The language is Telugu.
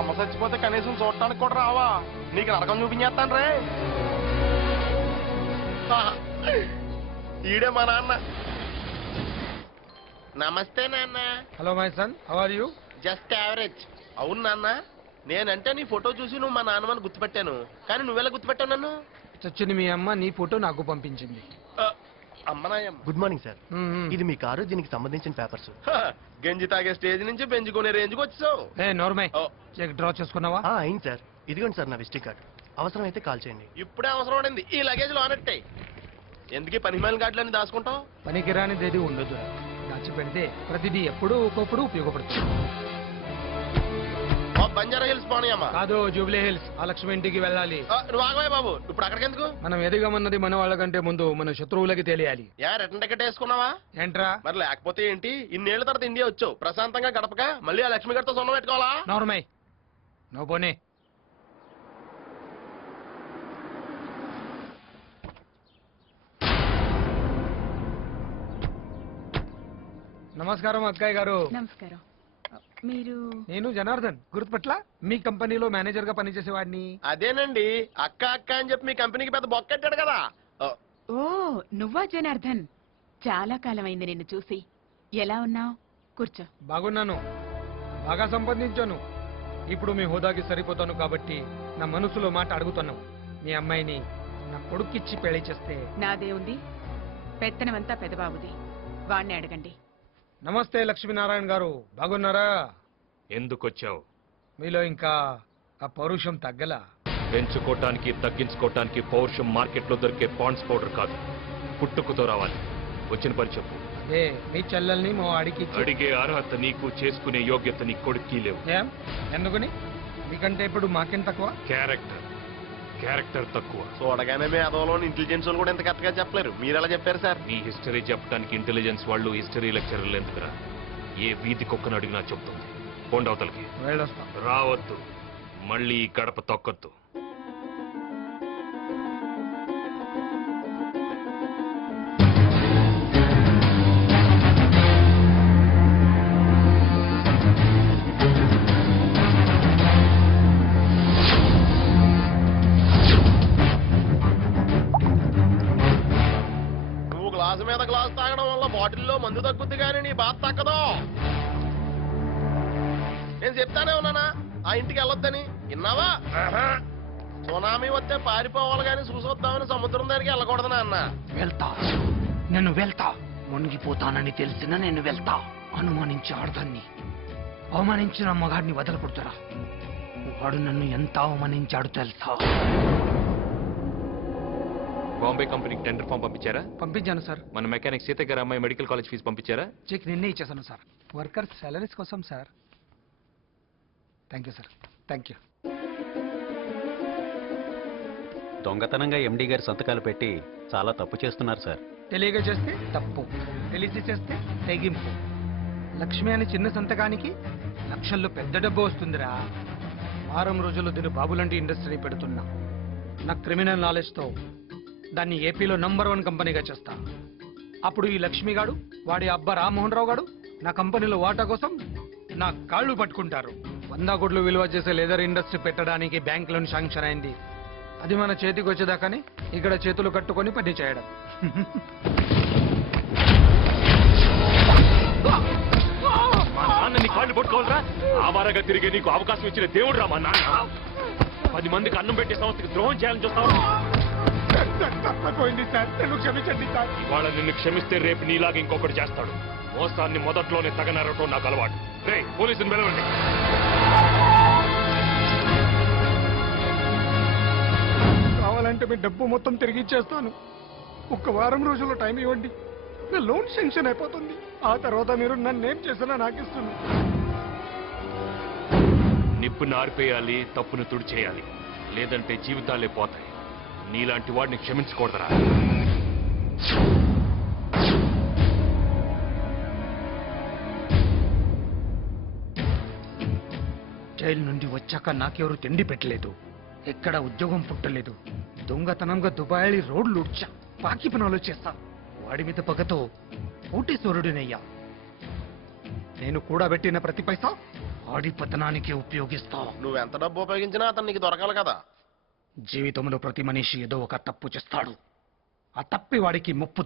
అమ్మ చచ్చిపోతే కనీసం చూడటానికి కూడా రావా? నీకు నరకం చూపించేస్తాను రే. ఈడే మా నాన్న. నమస్తే నాన్న. Hello my son, how are you? Just average. అవును నాన్న, నేనంటే నీ ఫోటో చూసి నువ్వు మా నాన్నమని గుర్తుపెట్టాను, కానీ నువ్వెలా గుర్తుపెట్టావు నన్ను? చచ్చిన మీ అమ్మ నీ ఫోటో నాకు పంపించింది. అమ్మనాయమ్మ. Good morning sir. ఇది మీ కారు, దీనికి సంబంధించిన పేపర్స్. గంజి తాగే స్టేజ్ నుంచి పెంచుకునే రేంజ్కి వచ్చావు. నోర్మై, చెక్ డ్రా చేసుకున్నావా? అయింది సార్. ఇదిగోండి సార్ నా విజిటింగ్ కార్డు. అవసరం అయితే కాల్ చేయండి. ఇప్పుడే అవసరం పడింది. ఈ లగేజ్ లో ఆనట్టే. ఎందుకు పనిమాల గాడ్లని దాచుకుంటావు? పనికి రానిదేది ఉండదు. దాచి పెడితే ప్రతిదీ ఎప్పుడు ఒక్కొప్పుడు ఉపయోగపడుతుంది. బంజారా హిల్స్ పోనీయమ్మా. కాదు, జూబ్లీ హిల్స్. ఆ లక్ష్మి ఇంటికి వెళ్ళాలి. నువ్వు ఆగవే బాబు, ఇప్పుడు అక్కడికి ఎందుకు? మనం ఎదిగమన్నది మన వాళ్ళకంటే ముందు మన శత్రువులకి తెలియాలి. రిటర్న్ టికెట్ వేసుకున్నావా? ఏంట్రా? మరి లేకపోతే ఏంటి? ఇన్నేళ్ల తర్వాత ఇండియా వచ్చావు, ప్రశాంతంగా గడపక మళ్ళీ ఆ లక్ష్మి గారితో సొంతం పెట్టుకోవాలా? నోర్మై, నువ్వు పోనీ. నమస్కారం అక్కయ్య గారు. నమస్కారం. మీరు? నేను జనార్దన్, గుర్తుపట్ల? మీ కంపెనీలో మేనేజర్ గా పనిచేసేవాడిని. అదేనండి, అక్క అక్క అని చెప్పి మీ కంపెనీకి పెద్ద బొక్కెట్టాడు కదా. ఓ, నువ్వా జనార్దన్? చాలా కాలం అయింది నిన్ను చూసి. ఎలా ఉన్నావు? కూర్చో. బాగున్నాను, బాగా సంపాదించాను. ఇప్పుడు మీ హోదాకి సరిపోతాను కాబట్టి నా మనసులో మాట అడుగుతున్నావు. మీ అమ్మాయిని నా కొడుక్కిచ్చి పెళ్లి చేస్తే. నాదే ఉంది, పెత్తనమంతా పెదబాబుది. వాణ్ణి అడగండి. నమస్తే లక్ష్మీనారాయణ గారు, బాగున్నారా? ఎందుకొచ్చావు? మీలో ఇంకా ఆ పౌరుషం తగ్గలా? పెంచుకోవటానికి తగ్గించుకోవటానికి పౌరుషం మార్కెట్లో దొరికే పాండ్స్ పౌడర్ కాదు, పుట్టుకతో రావాలి. వచ్చిన పని చెప్పు. ఏ మీ చెల్లెల్ని మా వాడికి అడిగే అర్హత నీకు, చేసుకునే యోగ్యత నీ కొడుక్కి లేవు. ఎందుకని? మీకంటే ఇప్పుడు మాకేం తక్కువ? క్యారెక్టర్ తక్కువ. చూడగానే మీ అదోలోని ఇంటెలిజెన్స్ వాళ్ళు కూడా ఎంత కరెక్ట్గా చెప్పలేరు, మీరు ఎలా చెప్పారు సార్? నీ హిస్టరీ చెప్పడానికి ఇంటెలిజెన్స్ వాళ్ళు హిస్టరీ లెక్చరర్లు ఎందుకురా? ఏ వీధి కుక్కను అడిగినా చెప్తుంది. కొండవతలకి వెళ్ళొస్తాం. రావద్దు, మళ్ళీ గడప తొక్కద్దు. గ్లాసు మీద గ్లాసు తాగడం వల్ల బాటిల్లో మందు తగ్గుద్ది కానీ నీ బాధ తగ్గదు. నేను చెప్తానే ఉన్నానా ఆ ఇంటికి వెళ్ళొద్దని, విన్నావా? సునామీ వస్తే పారిపోవాలి కానీ చూసొద్దామని సముద్రం దగ్గరికి వెళ్ళకూడదు నాన్న. వెళ్తా, నేను వెళ్తా. మునిగిపోతానని తెలిసిన నేను వెళ్తా. అనుమానించి ఆడదాన్ని, అవమానించిన మగాడిని వదలకూడదురా. వాడు నన్ను ఎంత అవమానించాడు తెలుసా? బాంబే కంపెనీకి టెండర్ ఫామ్ పంపించారా? పంపించాను సార్. మన మెకానిక్ సీత గారు అమ్మాయి మెడికల్ కాలేజ్ ఫీజు పంపించారా? చెక్ నిన్నే ఇచ్చేసాను సార్. వర్కర్స్ సాలరీస్ కోసం sir. Thank you sir, thank you. దొంగతనంగా ఎండీ గారి సంతకాలు పెట్టి చాలా తప్పు చేస్తున్నారు సార్. తెలియక చేస్తే తప్పు, తెలిసి చేస్తే తెగింపు. లక్ష్మి అని చిన్న సంతకానికి లక్షల్లో పెద్ద డబ్బు వస్తుందిరా. వారం రోజుల్లో దీని బాబులంటి ఇండస్ట్రీ పెడుతున్నా. నా క్రిమినల్ నాలెడ్జ్తో దాన్ని ఏపీలో నంబర్ 1 కంపెనీగా చేస్తా. అప్పుడు ఈ లక్ష్మిగాడు, వాడి అబ్బా రామ్మోహన్ రావు గాడు నా కంపెనీలో వాటా కోసం నా కాళ్ళు పట్టుకుంటారు. 100 కోట్లు విలువ చేసే లెదర్ ఇండస్ట్రీ పెట్టడానికి బ్యాంక్ లోన్ శాంక్షన్ అయింది. అది మన చేతికి వచ్చేదాకానే ఇక్కడ చేతులు కట్టుకొని పని చేయడం. మా నాన్న నీ కాళ్ళు పట్టుకోవాలరా? ఆవారగా తిరిగే నీకు అవకాశం ఇచ్చిన దేవుడు రా మా నాన్న. 10 మందికి అన్నం పెట్టే సంస్థకి ద్రోహం చేయాలని చూస్తావు. తప్పపోయింది సార్, నన్ను క్షమించండి సార్. ఇవాళ నిన్ను క్షమిస్తే రేపు నీలాగా ఇంకొకటి చేస్తాడు. మోసాన్ని మొదట్లోనే తగనరటం నాకు అలవాటు. రే పోలీసుని పిలవండి. కావాలంటే మీ డబ్బు మొత్తం తిరిగి ఇచ్చేస్తాను. 1 వారం రోజుల్లో టైం ఇవ్వండి, నా లోన్ శాంక్షన్ అయిపోతుంది. ఆ తర్వాత మీరు నన్ను ఏం చేసినా నాకు ఇస్తుంది. నిప్పును ఆర్పేయాలి, తప్పును తుడిచేయాలి, లేదంటే జీవితాలే పోతాయి. నీలాంటి వాడిని క్షమించకూడదురా. జైలు నుండి వచ్చాక నాకెవరు తిండి పెట్టలేదు, ఎక్కడ ఉద్యోగం పుట్టలేదు. దొంగతనంగా దుబాయ్ రోడ్లు ఉడ్చా, పాకి పనులు చేస్తా. వాడి మీద పగతో కోటీశ్వరుడినయ్యా. నేను కూడబెట్టిన ప్రతి పైసా వాడి పతనానికి ఉపయోగిస్తా. నువ్వెంత డబ్బు ఉపయోగించినా అతను నీకు దొరకాలి కదా. జీవితంలో ప్రతి మనిషి ఏదో ఒక తప్పు చేస్తాడు. ఆ తప్పి వాడికి ముప్పు